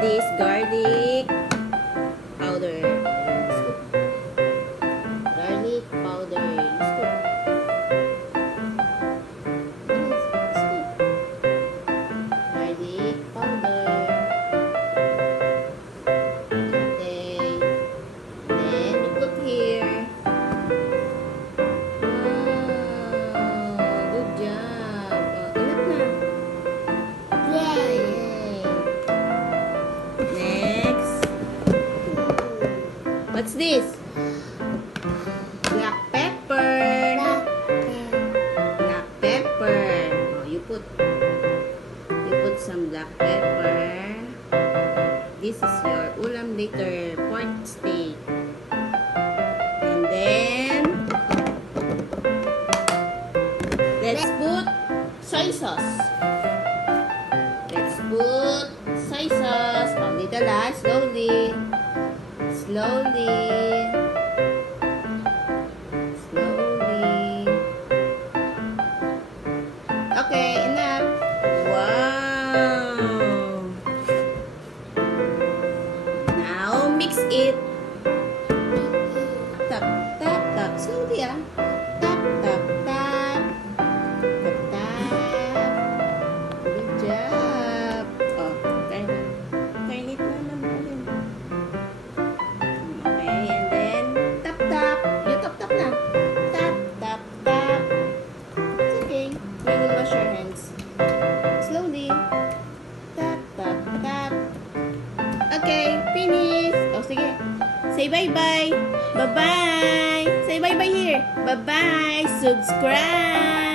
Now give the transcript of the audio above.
this garlic powder. Garlic powder. Garlic powder. Okay. Then you put here. Wow. Good job. Oh, enough na. Yay! Next. What's this? Black pepper. Black pepper. Oh, you put some black pepper. This is your ulam later pork steak. And then let's put soy sauce. Let's put soy sauce. A little slowly. Slowly. Slowly. Okay, enough. Wow. Now mix it. Tap, tap, tap. Slowly, ah. Tap, tap, tap. Tap, tap. Good job. Oh, turn it na naman. Okay, and then tap, tap. You tap, tap na. Tap, tap, tap. It's okay. We will wash your hands. Slowly. Tap, tap, tap. Okay, finish. Oh, sige. Say bye-bye. Bye-bye. Say bye-bye here. Bye-bye. Subscribe.